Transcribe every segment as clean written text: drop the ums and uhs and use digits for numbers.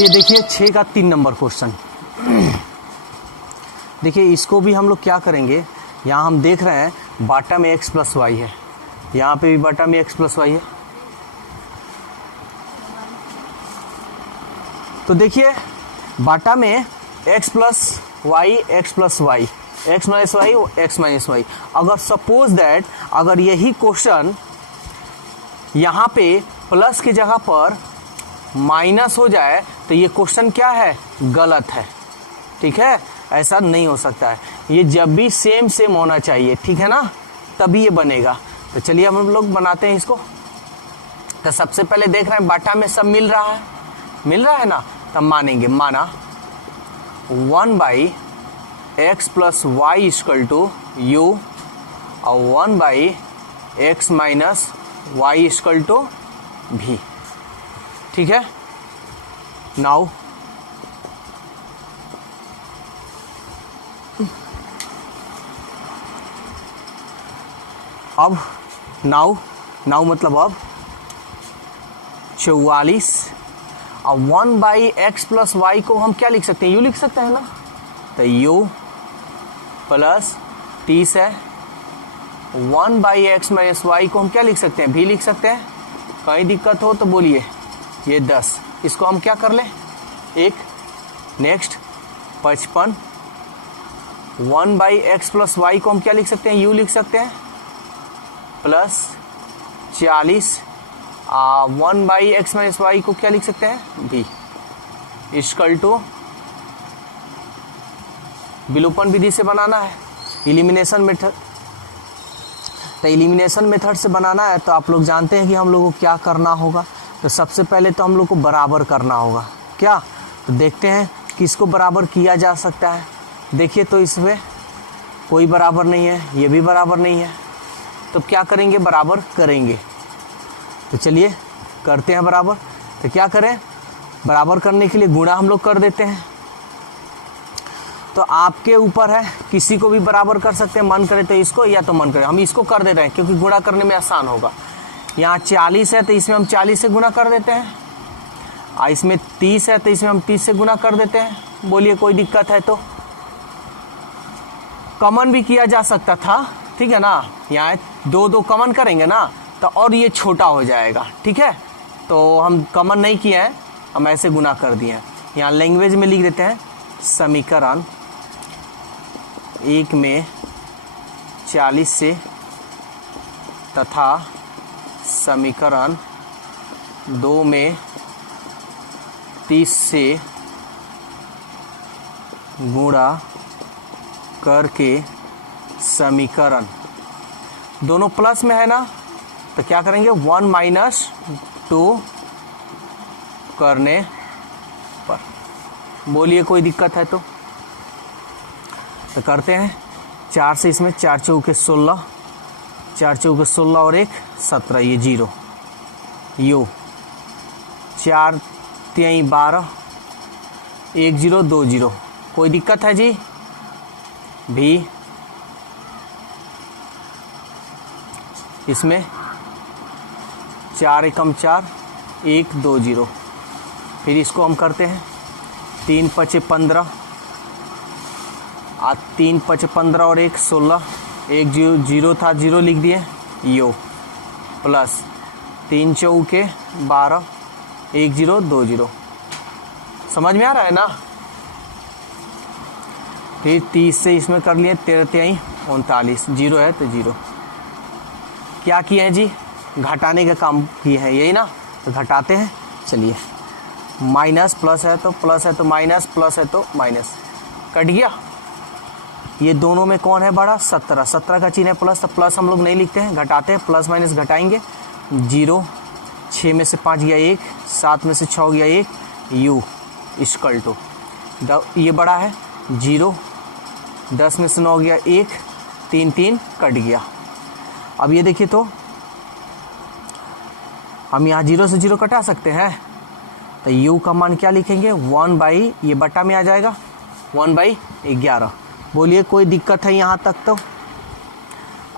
ये देखिए 6 का 3 नंबर क्वेश्चन। देखिए इसको भी हम लोग क्या करेंगे, यहाँ हम देख रहे हैं बाटा में x प्लस वाई है, यहाँ पे भी बाटा में x प्लस वाई है। तो देखिए बाटा में x plus y, x plus y, x minus y, x minus y. अगर सपोज दैट अगर यही क्वेश्चन यहाँ पे प्लस की जगह पर माइनस हो जाए तो ये क्वेश्चन क्या है, गलत है। ठीक है, ऐसा नहीं हो सकता है, ये जब भी सेम सेम होना चाहिए, ठीक है ना, तभी ये बनेगा। तो चलिए हम लोग बनाते हैं इसको। तो सबसे पहले देख रहे हैं बाटा में सब मिल रहा है ना, तब मानेंगे, माना 1/x plus y equal to u और 1/x minus Y equal to भी। ठीक है, नाउ अब नाउ मतलब अब 44 और 1/x प्लस वाई को हम क्या लिख सकते हैं, यू लिख सकते हैं ना, तो यू प्लस 30 है। 1/x माइनस वाई को हम क्या लिख सकते हैं, भी लिख सकते हैं। कहीं दिक्कत हो तो बोलिए। ये 10, इसको हम क्या कर लें, एक नेक्स्ट 55। 1/x प्लस वाई को हम क्या लिख सकते हैं, यू लिख सकते हैं, प्लस 40 1/x माइनस वाई को क्या लिख सकते हैं, भी इक्वल टू, विलोपन विधि से बनाना है, एलिमिनेशन मेथड। तो एलिमिनेशन मेथड से बनाना है तो आप लोग जानते हैं कि हम लोग को क्या करना होगा। तो सबसे पहले तो हम लोग को बराबर करना होगा। क्या, तो देखते हैं किसको बराबर किया जा सकता है। देखिए तो इसमें कोई बराबर नहीं है, ये भी बराबर नहीं है, तो क्या करेंगे, बराबर करेंगे। तो चलिए करते हैं बराबर। तो क्या करें, बराबर करने के लिए गुणा हम लोग कर देते हैं। तो आपके ऊपर है, किसी को भी बराबर कर सकते हैं, मन करे तो इसको या तो मन करे। हम इसको कर दे रहे हैं क्योंकि गुणा करने में आसान होगा। यहाँ 40 है तो इसमें हम 40 से गुणा कर देते हैं, और इसमें 30 है तो इसमें हम 30 से गुणा कर देते हैं। बोलिए कोई दिक्कत है तो। कॉमन भी किया जा सकता था, ठीक है ना, यहाँ 2 कॉमन करेंगे ना तो और ये छोटा हो जाएगा। ठीक है, तो हम कॉमन नहीं किए हैं, हम ऐसे गुना कर दिए हैं। यहाँ लैंग्वेज में लिख देते हैं, समीकरण 1 में 40 से तथा समीकरण 2 में 30 से गुणा करके समीकरण दोनों प्लस में है ना, तो क्या करेंगे, 1 - 2 करने पर। बोलिए कोई दिक्कत है तो करते हैं। 4 से इसमें 4 चौके 16, 4 चौके 16 और 1 17, ये 0, यू 4 3 12, 1 0 2 0। कोई दिक्कत है जी, भी इसमें 4 एकम 4, 1 2 0। फिर इसको हम करते हैं 3 5 15, 3 5 15 और 1 16, 1 0 था 0 लिख दिए, यो प्लस 3 चौके 12, 1 0 2 0। समझ में आ रहा है ना। फिर 30 से इसमें कर लिए 13 3 39, 0 है तो 0। क्या किए हैं जी, घटाने का काम किए हैं, यही ना, तो घटाते हैं। चलिए, माइनस प्लस है तो प्लस है तो माइनस, प्लस है तो माइनस, कट गया। ये दोनों में कौन है बड़ा, 17, 17 का चिन्ह है प्लस, तो प्लस हम लोग नहीं लिखते हैं, घटाते हैं, प्लस माइनस घटाएंगे। 0, 6 में से 5 गया 1, 7 में से 6 गया 1, यू इक्वल टू, ये बड़ा है 0, 10 में से 9 गया 1, 3 3 कट गया। अब ये देखिए तो हम यहाँ 0 से 0 कटा सकते हैं, तो u का मान क्या लिखेंगे, 1/, ये बटा में आ जाएगा 1/11। बोलिए कोई दिक्कत है यहाँ तक तो।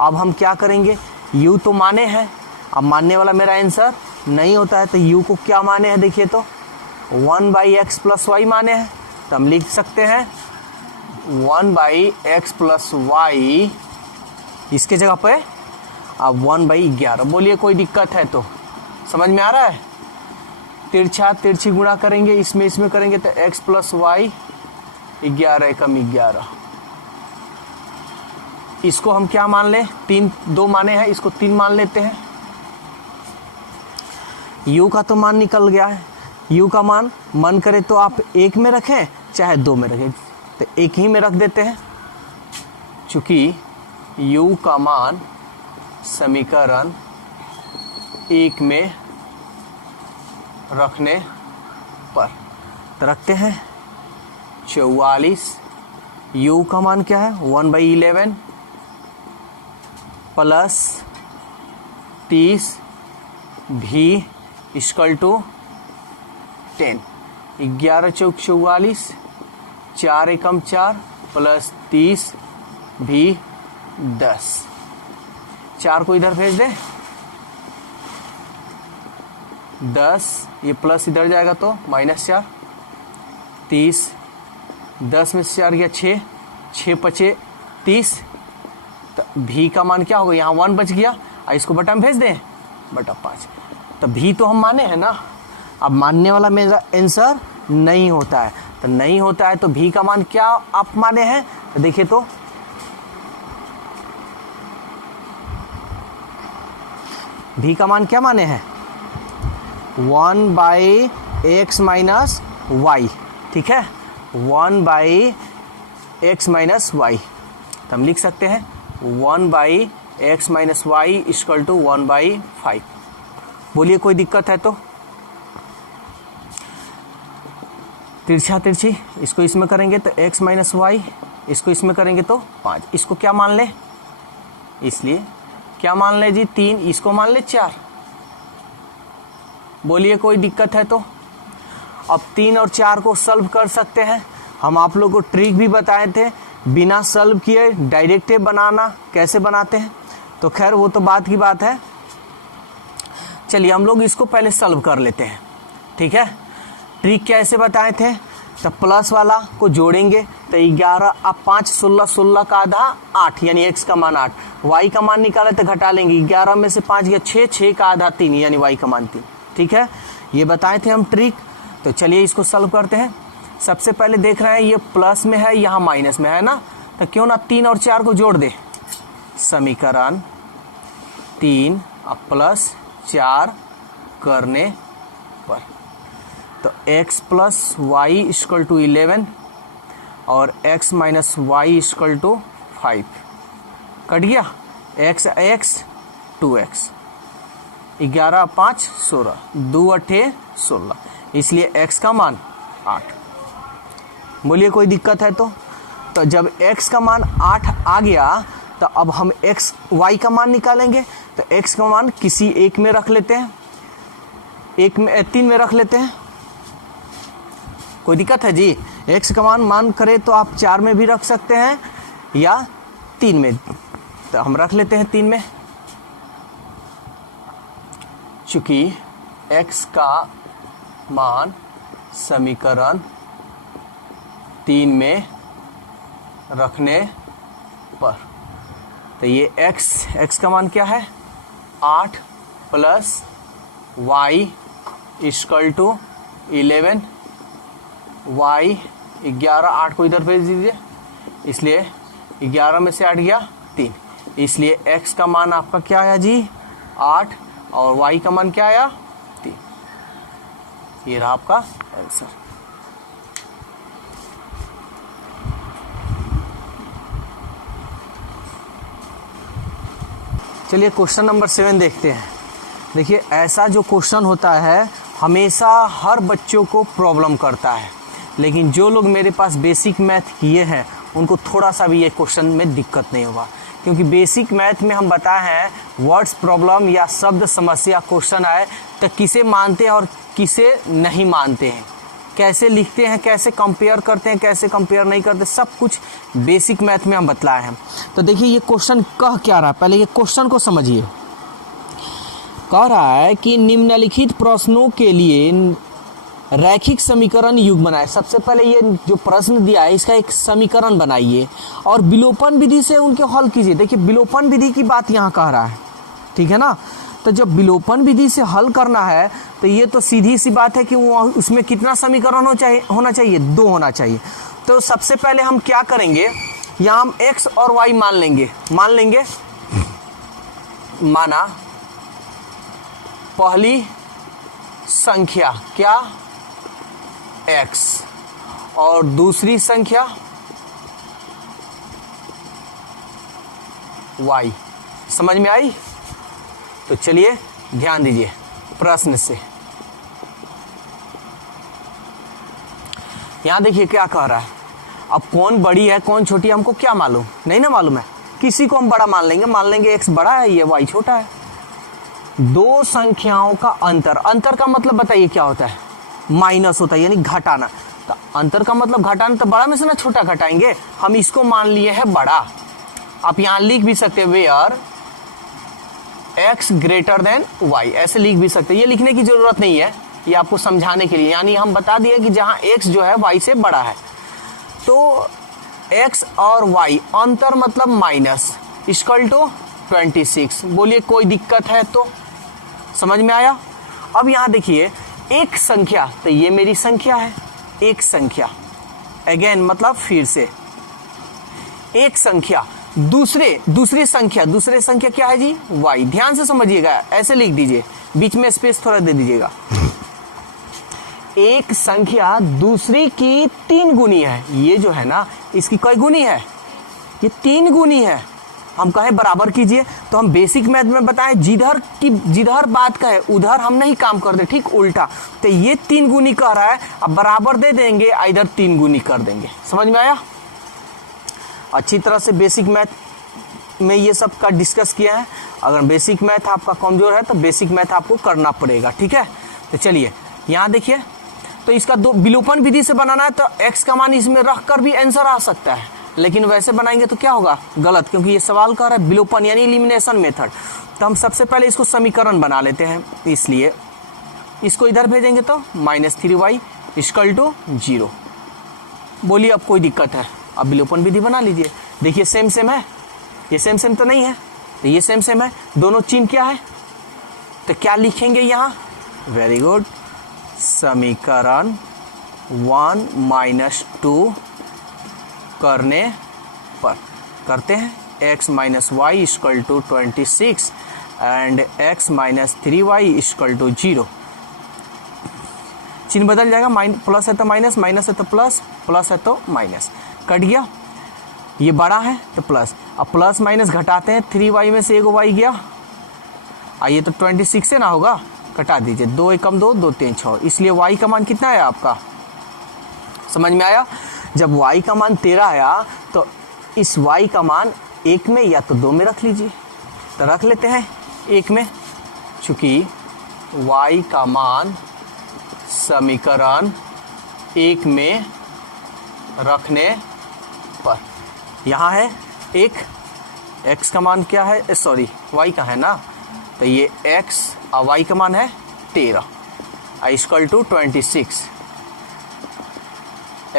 अब हम क्या करेंगे, u तो माने हैं, अब मानने वाला मेरा आंसर नहीं होता है, तो u को क्या माने हैं देखिए तो 1/x + y माने हैं, तो हम लिख सकते हैं 1/x + y, इसके जगह पे आप 1/11। बोलिए कोई दिक्कत है तो? समझ में आ रहा है? तिरछा तिरछी गुणा करेंगे, इसमें करेंगे तो x + y 11 एकम 11। इसको हम क्या मान लें? 3 2 माने हैं, इसको 3 मान लेते हैं। u का तो मान निकल गया है। u का मान मन करे तो आप 1 में रखें चाहे 2 में रखें, तो 1 ही में रख देते हैं, चूंकि u का मान समीकरण 1 में रखने पर, तो रखते हैं 44। u का मान क्या है? 1/11 प्लस 30 भी equal to 10। 11 Chowk 44, 4 Ekam 4 plus 30 भी 10। 4 को इधर भेज दें, 10, ये प्लस इधर जाएगा तो -4, 30, 10 में से 4 गया 6, 6 पचे 30, तो भी का मान क्या होगा? यहाँ 1 बच गया, इसको बटा में भेज दें, बटा 5। तो भी तो हम माने हैं ना, अब मानने वाला मेरा आंसर नहीं होता है, तो नहीं होता है तो भी का मान क्या आप माने हैं? तो देखिए तो भी का मान क्या माने हैं? 1/x - y, ठीक है, 1/x - y। तो हम लिख सकते हैं 1/x - y इक्वल टू 1/5। बोलिए कोई दिक्कत है तो? तिरछा तिरछी, इसको इसमें करेंगे तो x - y, इसको इसमें करेंगे तो 5। इसको क्या मान लें? इसलिए क्या मान लें जी? 3, इसको मान लें 4। बोलिए कोई दिक्कत है तो? अब 3 और 4 को सॉल्व कर सकते हैं। हम आप लोगों को ट्रिक भी बताए थे, बिना सॉल्व किए डायरेक्ट बनाना कैसे बनाते हैं, तो खैर वो तो बात की बात है। चलिए हम लोग इसको पहले सॉल्व कर लेते हैं, ठीक है। ट्रिक कैसे बताए थे? तो प्लस वाला को जोड़ेंगे तो 11 अब 5 16, 16 का आधा 8, यानी x का मान 8। y का मान निकाले तो घटा लेंगे, 11 में से 5 गया 6, 6 का आधा 3, यानी y का मान 3, ठीक है। ये बताए थे हम ट्रिक। तो चलिए इसको सॉल्व करते हैं। सबसे पहले देख रहे हैं ये प्लस में है, यहाँ माइनस में है ना, तो क्यों ना 3 और 4 को जोड़ दे। समीकरण 3 अब प्लस 4 करने पर, तो x + y इक्वल टू 11 और x - y equal to 5 cut गया। x 2x, 11 5 16, 2 8 16, इसलिए x का मान 8। बोलिए कोई दिक्कत है तो? तो जब x का मान 8 आ गया तो अब हम y का मान निकालेंगे। तो x का मान किसी एक में रख लेते हैं, 3 में रख लेते हैं। कोई दिक्कत है जी? x का मान करें तो आप 4 में भी रख सकते हैं या 3 में, तो हम रख लेते हैं 3 में, चूंकि x का मान समीकरण 3 में रखने पर, तो ये x का मान क्या है? 8 plus y equal to 11, y 11, 8 को इधर भेज दीजिए, इसलिए 11 में से 8 गया 3, इसलिए x का मान आपका क्या आया जी? 8, और y का मान क्या आया? 3। ये रहा आपका आंसर। चलिए क्वेश्चन नंबर 7 देखते हैं। देखिए ऐसा जो क्वेश्चन होता है हमेशा हर बच्चों को प्रॉब्लम करता है, लेकिन जो लोग मेरे पास बेसिक मैथ किए हैं उनको थोड़ा सा भी ये क्वेश्चन में दिक्कत नहीं होगा, क्योंकि बेसिक मैथ में हम बताए हैं वर्ड्स प्रॉब्लम या शब्द समस्या क्वेश्चन आए तो किसे मानते हैं और किसे नहीं मानते हैं, कैसे लिखते हैं, कैसे कंपेयर करते हैं, कैसे कंपेयर नहीं करते, सब कुछ बेसिक मैथ में हम बतलाए हैं। तो देखिए ये क्वेश्चन कह क्या रहा है, पहले ये क्वेश्चन को समझिए। कह रहा है कि निम्नलिखित प्रश्नों के लिए रैखिक समीकरण युग्म बनाए। सबसे पहले ये जो प्रश्न दिया है इसका एक समीकरण बनाइए और विलोपन विधि से उनके हल कीजिए। देखिए विलोपन विधि की बात यहाँ कह रहा है, ठीक है ना। तो जब विलोपन विधि से हल करना है तो ये तो सीधी सी बात है कि उसमें कितना समीकरण होना चाहिए, 2 होना चाहिए। तो सबसे पहले हम क्या करेंगे, यहाँ हम x और y मान लेंगे। माना पहली संख्या क्या x और दूसरी संख्या y। समझ में आई? तो चलिए ध्यान दीजिए प्रश्न से। यहां देखिए क्या कह रहा है। अब कौन बड़ी है कौन छोटी है हमको क्या मालूम, नहीं ना मालूम है। किसी को हम बड़ा मान लेंगे x बड़ा है, ये y छोटा है। दो संख्याओं का अंतर का मतलब बताइए क्या होता है, माइनस होता है, यानी घटाना। तो अंतर का मतलब घटाना, तो बड़ा में से ना छोटा घटाएंगे। हम इसको मान लिए हैं बड़ा। आप यहां लिख भी सकते हैं where x greater than y, ऐसे लिख भी सकते हैं। ये लिखने की जरूरत नहीं है, ये आपको समझाने के लिए, यानी हम बता दिए कि जहां x जो है y से बड़ा है। तो x और y अंतर मतलब माइनस इक्वल टू 26। बोलिए कोई दिक्कत है तो? समझ में आया? अब यहां देखिए एक संख्या, तो ये मेरी संख्या है, एक संख्या अगेन मतलब फिर से एक संख्या, दूसरी संख्या क्या है जी, y। ध्यान से समझिएगा, ऐसे लिख दीजिए, बीच में स्पेस थोड़ा दे दीजिएगा। एक संख्या दूसरी की 3 गुनी है। ये जो है ना इसकी कई गुनी है, ये 3 गुनी है। हम कहें बराबर कीजिए तो हम बेसिक मैथ में बताएं जिधर बात कहे उधर हम नहीं काम करते, ठीक उल्टा। तो ये 3 गुनी कह रहा है, अब बराबर दे देंगे, इधर 3 गुनी कर देंगे। समझ में आया? अच्छी तरह से बेसिक मैथ में ये सब का डिस्कस किया है। अगर बेसिक मैथ आपका कमजोर है तो बेसिक मैथ आपको करना पड़ेगा, ठीक है। तो चलिए यहाँ देखिए, तो इसका विलोपन विधि से बनाना है तो x का मान इसमें रख कर भी आंसर आ सकता है, लेकिन वैसे बनाएंगे तो क्या होगा, गलत, क्योंकि ये सवाल कर रहा है विलोपन यानी एलिमिनेशन मेथड। तो हम सबसे पहले इसको समीकरण बना लेते हैं, इसलिए इसको इधर भेजेंगे तो -3y इक्वल टू 0। बोलिए अब कोई दिक्कत है? अब विलोपन विधि बना लीजिए। देखिए सेम है, ये सेम तो नहीं है, तो ये सेम है, दोनों चिन्ह क्या है, तो क्या लिखेंगे यहाँ, वेरी गुड, समीकरण 1 - 2 करने पर करते हैं x - y equal to 26 and x - 3y equal to 0। चिन्ह बदल जाएगा, प्लस है तो माइनस, माइनस है तो प्लस, प्लस है तो माइनस, कट गया। ये बड़ा है तो प्लस, अब प्लस माइनस घटाते हैं, 3y में से 1 y गया, आइए तो 26 से ना होगा, कटा दीजिए, 2 × 2 2 3 6, इसलिए y का मान कितना है आपका, समझ में आया? जब y का मान 13 आया तो इस y का मान 1 में या तो 2 में रख लीजिए। तो रख लेते हैं 1 में, चूंकि y का मान समीकरण 1 में रखने पर यहाँ है 1, x का मान क्या है, सॉरी y का है ना, तो ये x और y का मान है 13 इक्वल टू 26।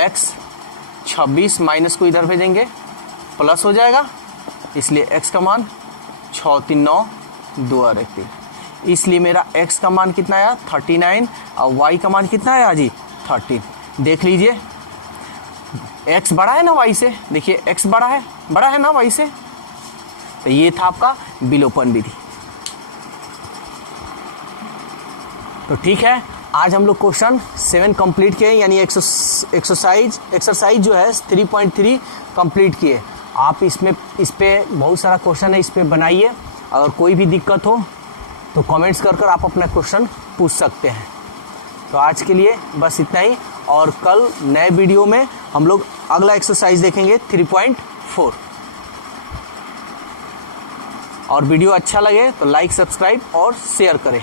x 26 माइनस को इधर भेजेंगे प्लस हो जाएगा, इसलिए x का मान 6 3 9 2 और 1 3, इसलिए मेरा x का मान कितना आया 39 और y का मान कितना आया जी 13। देख लीजिए x बड़ा है ना y से, देखिए x बड़ा है ना y से, तो ये था आपका विलोपन विधि। तो ठीक है, आज हम लोग क्वेश्चन 7 कंप्लीट किए, यानी एक्सरसाइज जो है 3.3 कंप्लीट किए। आप इस पे बहुत सारा क्वेश्चन है, इस पे बनाइए। अगर कोई भी दिक्कत हो तो कमेंट्स कर आप अपना क्वेश्चन पूछ सकते हैं। तो आज के लिए बस इतना ही, और कल नए वीडियो में हम लोग अगला एक्सरसाइज देखेंगे 3.4। और वीडियो अच्छा लगे तो लाइक, सब्सक्राइब और शेयर करें।